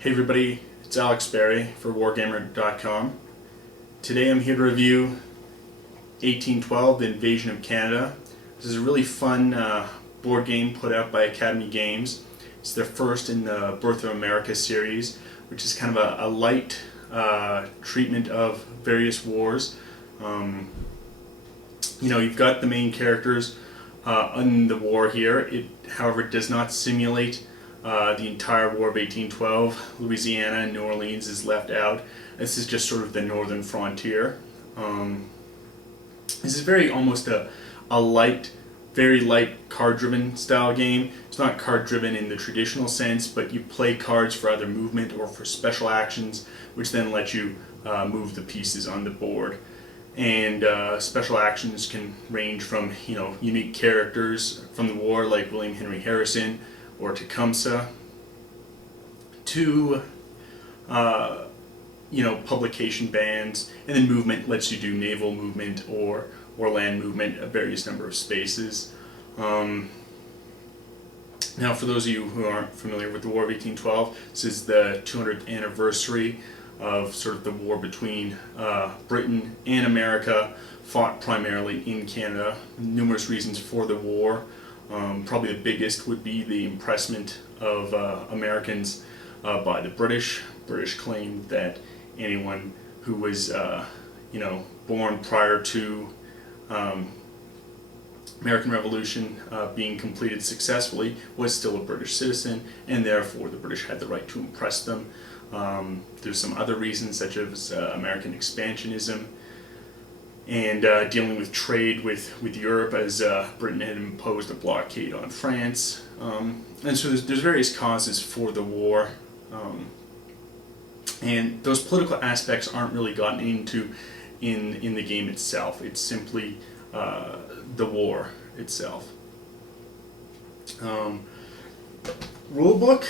Hey everybody, it's Alex Berry for Wargamer.com. Today I'm here to review 1812, The Invasion of Canada. This is a really fun board game put out by Academy Games. It's their first in the Birth of America series, which is kind of a light treatment of various wars. You've got the main characters in the war here. It, however, does not simulate the entire War of 1812. Louisiana and New Orleans is left out. This is just sort of the northern frontier. This is almost a light, very light card-driven style game. It's not card-driven in the traditional sense, but you play cards for either movement or for special actions, which then let you move the pieces on the board. And special actions can range from unique characters from the war like William Henry Harrison or Tecumseh to publication bans, and then movement lets you do naval movement or land movement a various number of spaces. Now, for those of you who aren't familiar with the War of 1812, this is the 200th anniversary of sort of the war between Britain and America, fought primarily in Canada. Numerous reasons for the war. Probably the biggest would be the impressment of Americans by the British. British claimed that anyone who was born prior to American Revolution being completed successfully was still a British citizen, and therefore the British had the right to impress them. There's some other reasons, such as American expansionism and dealing with trade with Europe, as Britain had imposed a blockade on France. And so there's various causes for the war. And those political aspects aren't really gotten into in the game itself. It's simply the war itself. Rulebook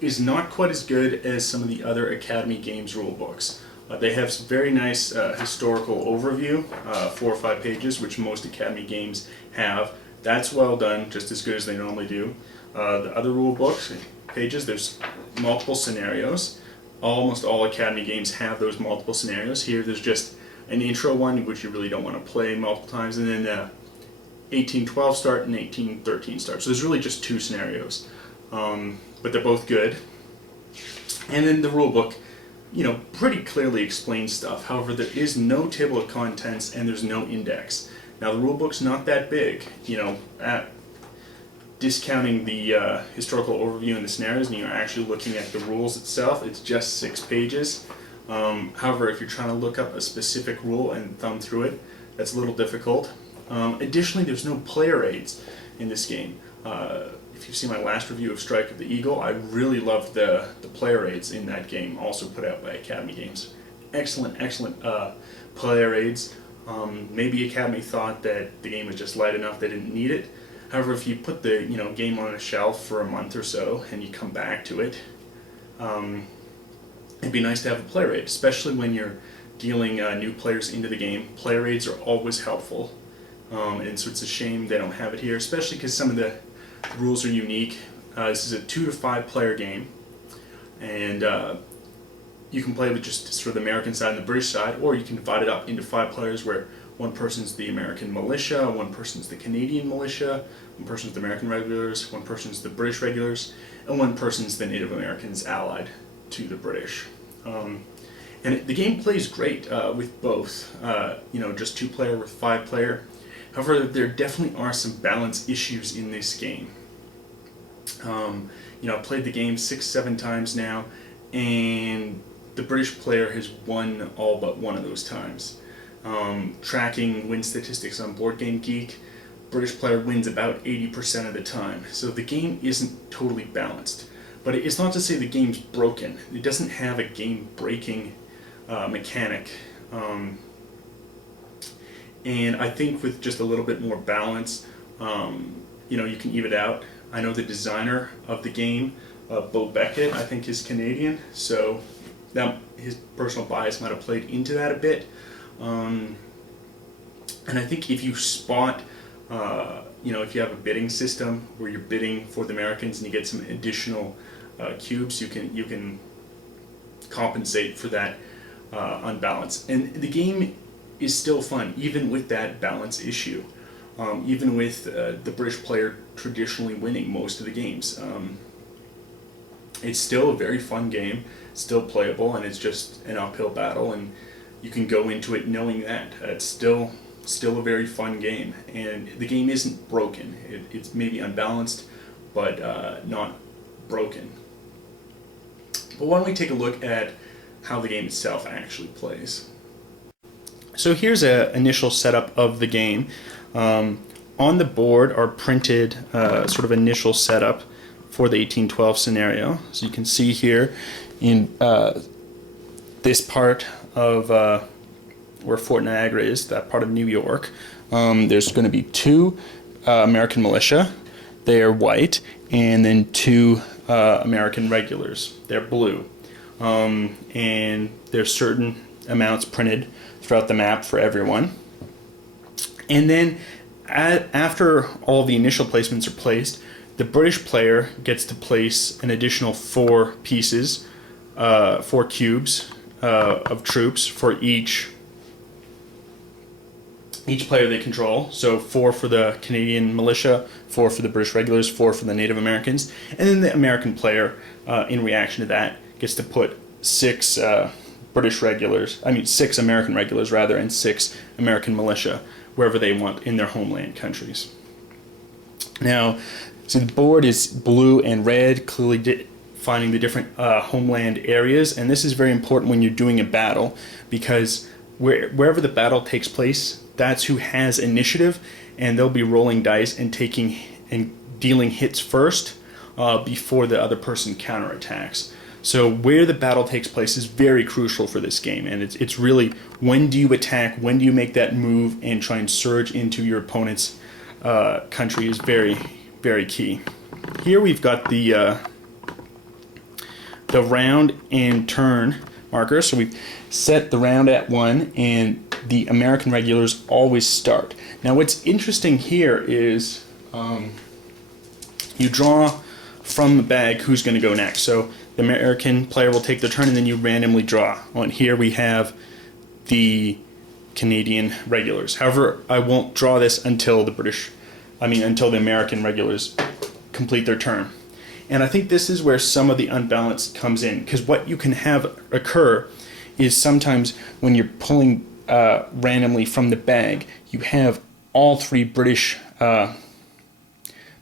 is not quite as good as some of the other Academy Games rulebooks. They have some very nice historical overview, 4 or 5 pages, which most Academy Games have. That's well done, just as good as they normally do. The other rulebooks pages, there's multiple scenarios. Almost all Academy Games have those multiple scenarios. Here there's just an intro one, which you really don't want to play multiple times, and then 1812 start and 1813 start. So there's really just 2 scenarios, but they're both good. And then the rulebook, pretty clearly explains stuff. However, there is no table of contents and there's no index. Now the rulebook's not that big, at discounting the historical overview and the scenarios, and you're actually looking at the rules itself, it's just 6 pages. However, if you're trying to look up a specific rule and thumb through it, that's a little difficult. Additionally, there's no player aids in this game. If you've seen my last review of Strike of the Eagle, I really loved the player aids in that game, also put out by Academy Games. Excellent player aids. Maybe Academy thought that the game was just light enough they didn't need it. However, if you put the game on a shelf for a month or so and you come back to it, it'd be nice to have a player aid, especially when you're dealing new players into the game. Player aids are always helpful, and so it's a shame they don't have it here, especially because some of the rules are unique. This is a 2 to 5 player game, and you can play with just sort of the American side and the British side, or you can divide it up into 5 players where one person's the American militia, one person's the Canadian militia, one person's the American regulars, one person's the British regulars, and one person's the Native Americans allied to the British. And the game plays great with both, just 2 player with 5 player. However, there definitely are some balance issues in this game. I've played the game 6-7 times now, and the British player has won all but one of those times. Tracking win statistics on Board Game Geek, British player wins about 80% of the time. So the game isn't totally balanced. But it's not to say the game's broken. It doesn't have a game-breaking mechanic. And I think with just a little bit more balance, you can even it out. I know the designer of the game, Bo Beckett, I think is Canadian, so that his personal bias might have played into that a bit. And I think if you spot if you have a bidding system where you're bidding for the Americans and you get some additional cubes, you can compensate for that unbalance. And the game is still fun, even with that balance issue. Even with the British player traditionally winning most of the games. It's still a very fun game, still playable, and it's just an uphill battle, and you can go into it knowing that. It's still a very fun game, and the game isn't broken. It's maybe unbalanced, but not broken. But why don't we take a look at how the game itself actually plays. So here's an initial setup of the game. On the board are printed sort of initial setup for the 1812 scenario. So you can see here in this part of where Fort Niagara is, that part of New York, there's going to be 2 American militia. They are white, and then 2 American regulars. They're blue. And there's certain amounts printed throughout the map for everyone. And then after all the initial placements are placed, the British player gets to place an additional 4 pieces, 4 cubes of troops for each player they control. So 4 for the Canadian militia, 4 for the British regulars, 4 for the Native Americans, and then the American player, in reaction to that, gets to put 6 6 American regulars rather, and 6 American militia wherever they want in their homeland countries. Now, see, the board is blue and red, clearly defining the different homeland areas, and this is very important when you're doing a battle, because wherever the battle takes place, that's who has initiative, and they'll be rolling dice and taking and dealing hits first before the other person counterattacks. So where the battle takes place is very crucial for this game, and it's really when do you attack, when do you make that move and try and surge into your opponent's country is very, very key. Here we've got the round and turn marker, so we've set the round at 1, and the American regulars always start. Now what's interesting here is you draw from the bag who's going to go next. So the American player will take their turn, and then you randomly draw. On here we have the Canadian regulars. However, I won't draw this until until the American regulars complete their turn. And I think this is where some of the unbalance comes in, because what you can have occur is sometimes when you're pulling randomly from the bag, you have all 3 British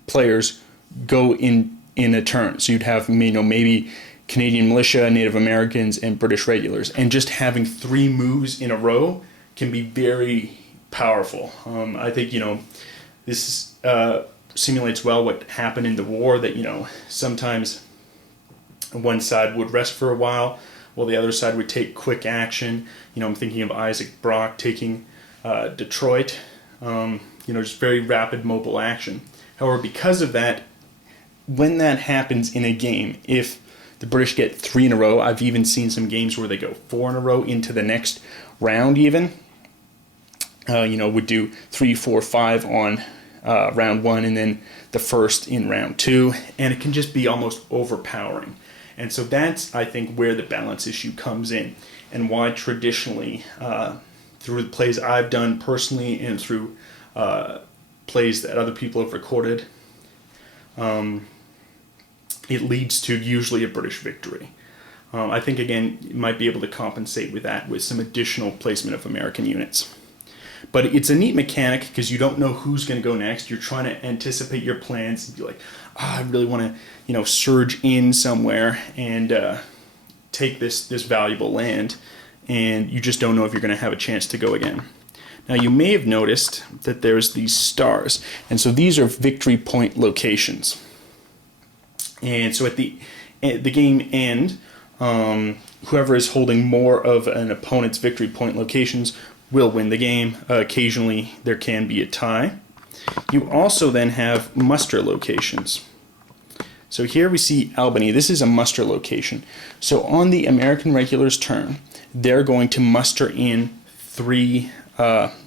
players go in a turn. So you'd have maybe Canadian militia, Native Americans, and British regulars. And just having 3 moves in a row can be very powerful. I think, this simulates well what happened in the war, that, sometimes one side would rest for a while while the other side would take quick action. I'm thinking of Isaac Brock taking Detroit, just very rapid mobile action. However, because of that, when that happens in a game, if the British get 3 in a row, I've even seen some games where they go 4 in a row into the next round even, would do 3, 4, 5 on round 1 and then the first in round 2, and it can just be almost overpowering. And so that's, I think, where the balance issue comes in, and why traditionally, through the plays I've done personally and through plays that other people have recorded, it leads to usually a British victory. I think, again, you might be able to compensate with that with some additional placement of American units. But it's a neat mechanic because you don't know who's going to go next. You're trying to anticipate your plans and be like, I really want to, surge in somewhere and take this valuable land, and you just don't know if you're going to have a chance to go again. Now you may have noticed that there's these stars, and so these are victory point locations. And so at the game end, whoever is holding more of an opponent's victory point locations will win the game. Occasionally there can be a tie. You also then have muster locations. So here we see Albany. This is a muster location. So on the American regulars' turn, they're going to muster in 3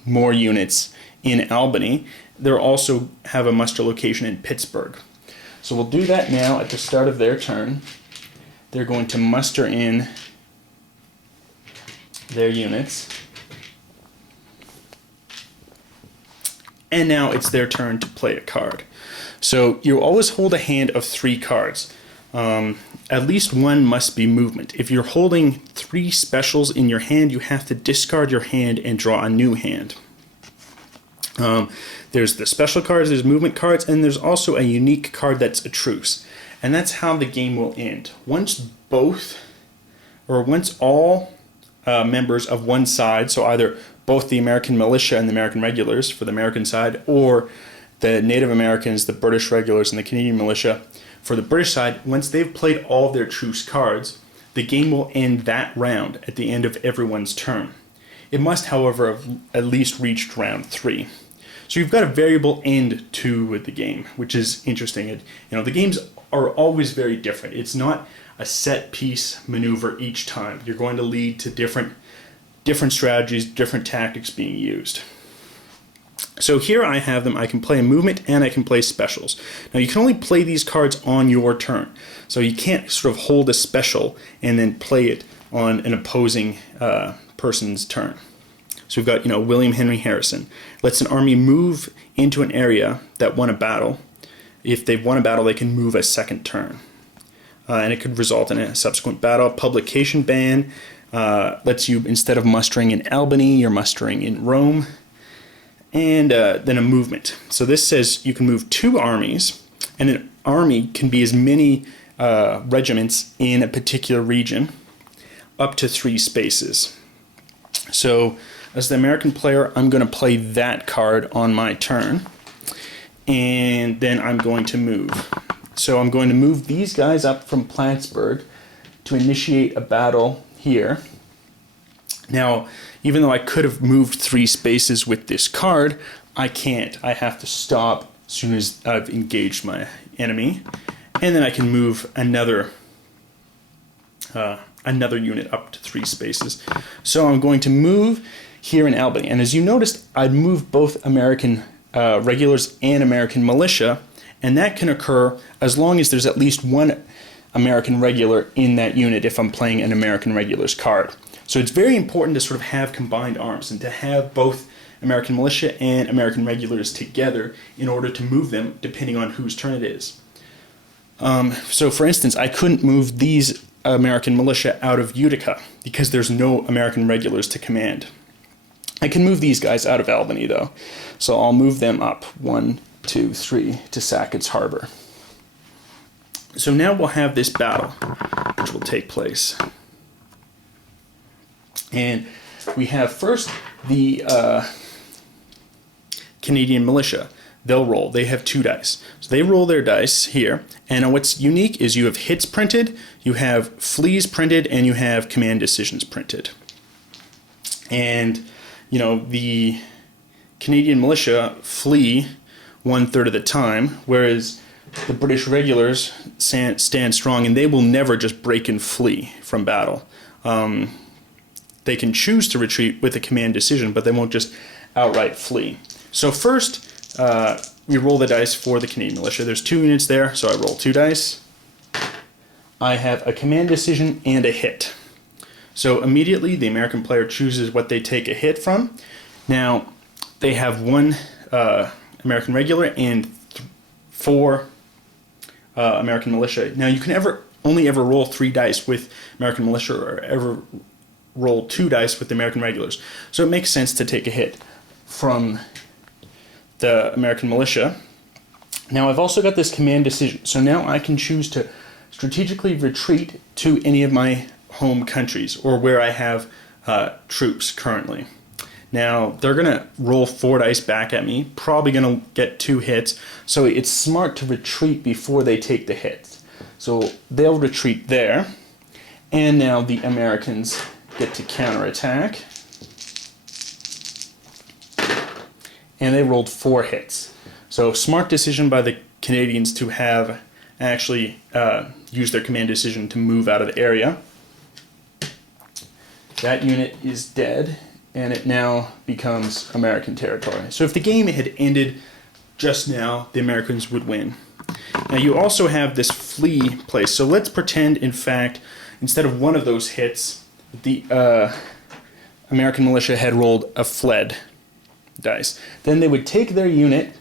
more units in Albany. They'll also have a muster location in Pittsburgh. So we'll do that now at the start of their turn. They're going to muster in their units. And now it's their turn to play a card. So you always hold a hand of 3 cards. At least one must be movement. If you're holding 3 specials in your hand, you have to discard your hand and draw a new hand. There's the special cards, there's movement cards, and there's also a unique card that's a truce. And that's how the game will end. Once all members of one side, so either both the American militia and the American regulars for the American side, or the Native Americans, the British regulars, and the Canadian militia for the British side, once they've played all of their truce cards, the game will end that round at the end of everyone's turn. It must, however, have at least reached round 3. So you've got a variable end to the game, which is interesting. The games are always very different. It's not a set piece maneuver each time. You're going to lead to different strategies, different tactics being used. So here I have them. I can play a movement and I can play specials. Now you can only play these cards on your turn. So you can't sort of hold a special and then play it on an opposing person's turn. So we've got, William Henry Harrison. Lets an army move into an area that won a battle. If they've won a battle, they can move a second turn. And it could result in a subsequent battle. Publication ban lets you, instead of mustering in Albany, you're mustering in Rome. And then a movement. So this says you can move 2 armies, and an army can be as many regiments in a particular region, up to 3 spaces. So as the American player, I'm going to play that card on my turn, and then I'm going to move. So I'm going to move these guys up from Plattsburgh to initiate a battle here. Now, even though I could have moved 3 spaces with this card, I can't. I have to stop as soon as I've engaged my enemy, and then I can move another unit up to 3 spaces. So I'm going to move here in Albany, and as you noticed, I'd move both American regulars and American militia, and that can occur as long as there's at least one American regular in that unit if I'm playing an American regulars card. So it's very important to sort of have combined arms and to have both American militia and American regulars together in order to move them depending on whose turn it is. So for instance, I couldn't move these American militia out of Utica because there's no American regulars to command. I can move these guys out of Albany though. So I'll move them up 1, 2, 3 to Sackett's Harbor. So now we'll have this battle which will take place. And we have first the Canadian militia. They'll roll. They have 2 dice. So they roll their dice here. And what's unique is you have hits printed, you have flees printed, and you have command decisions printed. And, the Canadian militia flee 1/3 of the time, whereas the British regulars stand strong, and they will never just break and flee from battle. They can choose to retreat with a command decision, but they won't just outright flee. So first, we roll the dice for the Canadian militia. There's 2 units there, so I roll 2 dice. I have a command decision and a hit. So immediately, the American player chooses what they take a hit from. Now, they have 1 American regular and 4 American militia. Now, you can only ever roll 3 dice with American militia, or ever roll 2 dice with the American regulars. So it makes sense to take a hit from the American militia. Now I've also got this command decision. So now I can choose to strategically retreat to any of my home countries or where I have troops currently. Now they're going to roll 4 dice back at me, probably going to get 2 hits. So it's smart to retreat before they take the hit. So they'll retreat there. And now the Americans get to counterattack. And they rolled 4 hits. So smart decision by the Canadians to have actually used their command decision to move out of the area. That unit is dead, and it now becomes American territory. So if the game had ended just now, the Americans would win. Now you also have this flee place. So let's pretend, in fact, instead of one of those hits, the American militia had rolled a fled dice. Then they would take their unit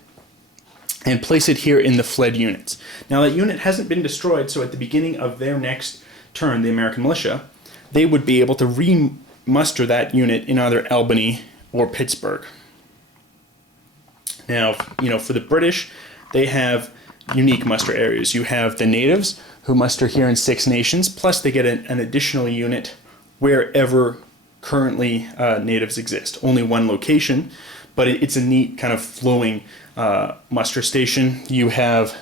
and place it here in the fled units. Now that unit hasn't been destroyed, so at the beginning of their next turn, the American militia, they would be able to re-muster that unit in either Albany or Pittsburgh. Now, for the British, they have unique muster areas. You have the natives, who muster here in 6 nations, plus they get an additional unit wherever currently natives exist. Only one location, but it's a neat kind of flowing muster station. You have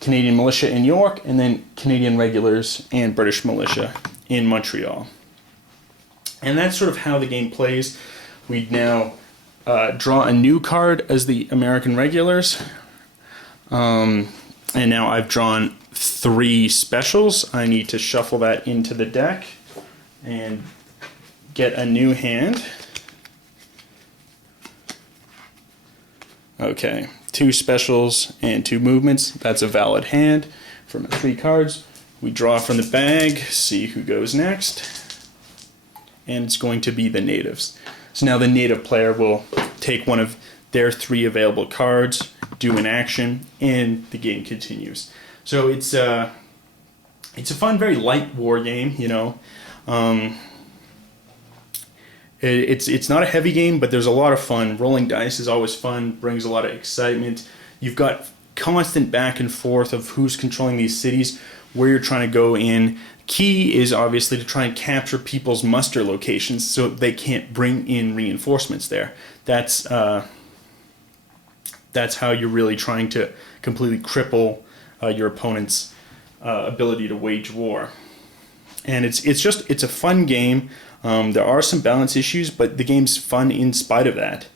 Canadian militia in York, and then Canadian regulars and British militia in Montreal. And that's sort of how the game plays. We now draw a new card as the American regulars. And now I've drawn 3 specials. I need to shuffle that into the deck and get a new hand. Okay, 2 specials and 2 movements. That's a valid hand for my 3 cards. We draw from the bag, see who goes next. And it's going to be the natives. So now the native player will take one of their 3 available cards, do an action, and the game continues. So it's a fun, very light war game, It's not a heavy game, but there's a lot of fun. Rolling dice is always fun, brings a lot of excitement. You've got constant back and forth of who's controlling these cities, where you're trying to go in. Key is obviously to try and capture people's muster locations so they can't bring in reinforcements there. That's how you're really trying to completely cripple your opponent's ability to wage war. And it's a fun game. There are some balance issues, but the game's fun in spite of that.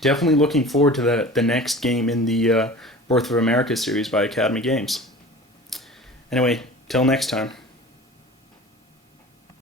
Definitely looking forward to the next game in the Birth of America series by Academy Games. Anyway, till next time.